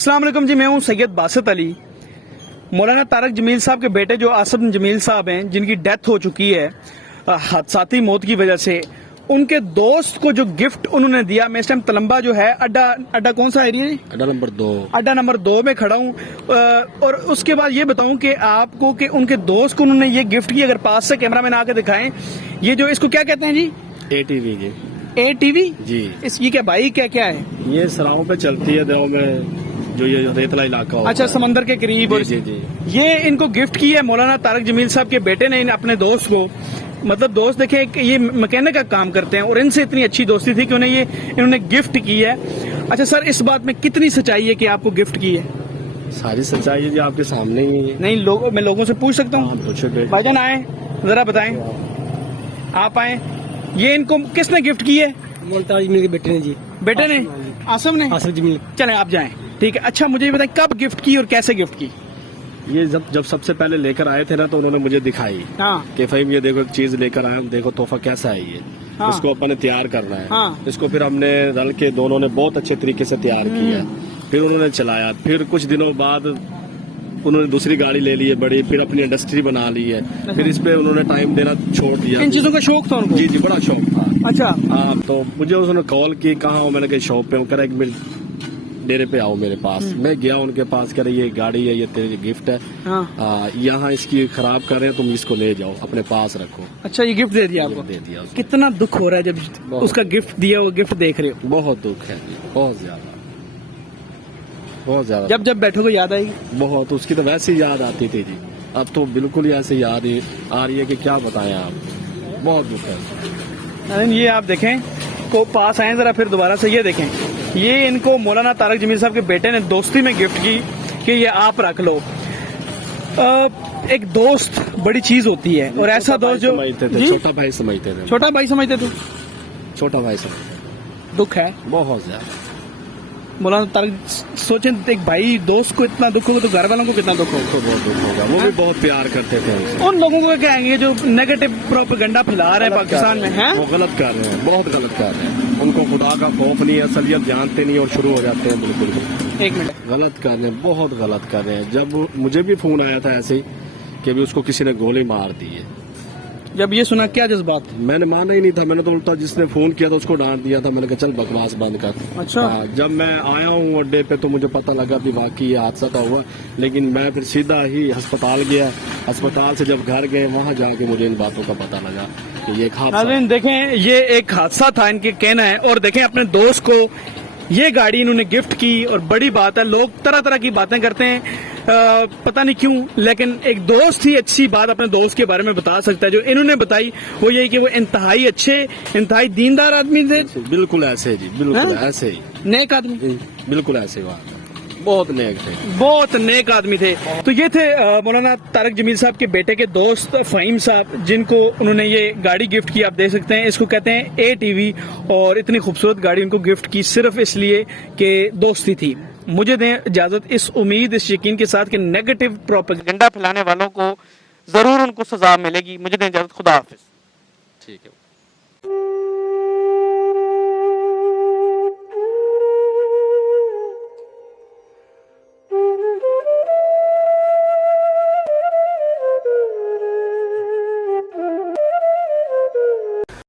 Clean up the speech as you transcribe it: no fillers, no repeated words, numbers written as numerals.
अस्सलाम वालेकुम जी, मैं हूं सैयद बासित अली। मौलाना तारक जमील साहब के बेटे जो आसिफ जमील साहब हैं, जिनकी डेथ हो चुकी है हादसाती मौत की वजह से, उनके दोस्त को जो गिफ्ट उन्होंने दिया, मैं इस टाइम तलम्बा जो है अड्डा कौन सा एरिया है? अड्डा नंबर 2 में खड़ा हूँ। और उसके बाद ये बताऊं कि आपको कि उनके दोस्त को उन्होंने ये गिफ्ट की, अगर पास से कैमरा मैन आके दिखाएं, ये जो इसको क्या कहते हैं जी? ATV की। ATV जी। ये क्या बाइक है, क्या है? ये सराहों पे चलती है देव में, जो ये रेतला इलाका होता अच्छा, है। समंदर के करीब। जी, जी, जी। ये इनको गिफ्ट की है मौलाना तारक जमील साहब के बेटे ने अपने दोस्त को। मतलब दोस्त देखे कि ये मैकेनिक का काम करते हैं और इनसे इतनी अच्छी दोस्ती थी कि उन्हें ये इन्होंने गिफ्ट की है। अच्छा सर, इस बात में कितनी सच्चाई है कि आपको गिफ्ट की है? सारी सच्चाई है जी, आपके सामने ही है। नहीं, मैं लोगों से पूछ सकता हूँ? भाईजान आए, जरा बताएं, आप आए। ये इनको किसने गिफ्ट की है? तारक जमील के बेटे ने जी। बेटे ने? आसिफ ने? आसिफ जमील। चलें आप जाएं, ठीक है। अच्छा मुझे ये बताएं, कब गिफ्ट की और कैसे गिफ्ट की? ये जब सबसे पहले लेकर आए थे ना, तो उन्होंने मुझे दिखाई कि फहीम ये देखो एक चीज लेकर आया, देखो तोहफा कैसा है ये। इसको अपन ने तैयार करना है। इसको फिर हमने रल के दोनों ने बहुत अच्छे तरीके से तैयार किया। फिर उन्होंने चलाया। फिर कुछ दिनों बाद उन्होंने दूसरी गाड़ी ले ली है बड़ी, फिर अपनी इंडस्ट्री बना ली है। फिर इस पे उन्होंने टाइम देना छोड़ दिया। इन चीजों का शौक था उनको? जी जी, बड़ा शौक था। अच्छा। हाँ, तो मुझे उसने कॉल की, कहा मैंने कहा शॉप पे, कह रहा एक मिनट डेरे पे आओ मेरे पास। मैं गया उनके पास, कह रहे ये गाड़ी है, ये तेरे गिफ्ट है, यहाँ इसकी खराब कर रहे हैं, तुम इसको ले जाओ अपने पास रखो। अच्छा, ये गिफ्ट दे दिया आपको? दे दिया। कितना दुख हो रहा है जब उसका गिफ्ट दिया, वो गिफ्ट देख रहे हो? बहुत दुख है जी, बहुत ज्यादा, बहुत ज्यादा। जब बैठोगे याद आएगी? बहुत, उसकी तो वैसे ही याद आती थी जी। अब तो बिल्कुल ही ऐसे याद आ रही है कि क्या बताएं आप। बहुत दुख है। ये आप देखें, को पास आए जरा, फिर दोबारा से ये देखें, ये इनको मौलाना तारक जमील साहब के बेटे ने दोस्ती में गिफ्ट की कि ये आप रख लो। एक दोस्त बड़ी चीज होती है, और ऐसा दोस्त जो छोटा भाई समझते थे। छोटा भाई समझते थे? छोटा भाई समझते। दुख है बहुत ज्यादा। मौलाना तारक, सोचें एक भाई दोस्त को इतना दुख होगा तो घर वालों को कितना दुख होगा? तो बहुत दुख होगा। वो भी बहुत प्यार करते थे उनसे। उन लोगों को क्या कहेंगे जो नेगेटिव प्रोपेगेंडा फैला रहे हैं पाकिस्तान में? हैं वो गलत कर रहे हैं, बहुत गलत कर रहे हैं। उनको खुदा का खौफ नहीं है, असलियत जानते नहीं और शुरू हो जाते हैं। बिल्कुल एक मिनट, गलत कर रहे हैं, बहुत गलत कर रहे हैं। जब मुझे भी फोन आया था ऐसे ही कि भी उसको किसी ने गोली मार दी है, जब ये सुना क्या जज्बात? मैंने माना ही नहीं था। मैंने तो उल्टा जिसने फोन किया था उसको डांट दिया था। मैंने कहा चल बकवास बंद कर। अच्छा। जब मैं आया हूँ अड्डे पे तो मुझे पता लगा कि वाकई ये हादसा था हुआ। लेकिन मैं फिर सीधा ही अस्पताल गया। अस्पताल से जब घर गए, वहाँ जाके मुझे इन बातों का पता लगा कि ये एक हादसा। देखें, ये एक हादसा था, इनके कहना है। और देखें, अपने दोस्त को ये गाड़ी इन्होंने गिफ्ट की, और बड़ी बात है, लोग तरह तरह की बातें करते हैं, पता नहीं क्यों, लेकिन एक दोस्त ही अच्छी बात अपने दोस्त के बारे में बता सकता है। जो इन्होंने बताई वो यही कि वो इंतहाई अच्छे, इंतहाई दीनदार आदमी थे। बिल्कुल ऐसे जी, बिल्कुल ऐसे ही नेक आदमी, बिल्कुल ऐसे बात है। बहुत नेक थे, बहुत नेक आदमी थे। तो ये थे मौलाना तारक जमील साहब के बेटे के दोस्त फहीम साहब, जिनको उन्होंने ये गाड़ी गिफ्ट की। आप देख सकते हैं, इसको कहते हैं ATV, और इतनी खूबसूरत गाड़ी उनको गिफ्ट की सिर्फ इसलिए कि दोस्ती थी। मुझे दें इजाजत इस उम्मीद, इस यकीन के साथ कि नेगेटिव प्रोपेगेंडा फैलाने वालों को जरूर उनको सजा मिलेगी। मुझे दें इजाजत, खुदा हाफिज। ठीक है।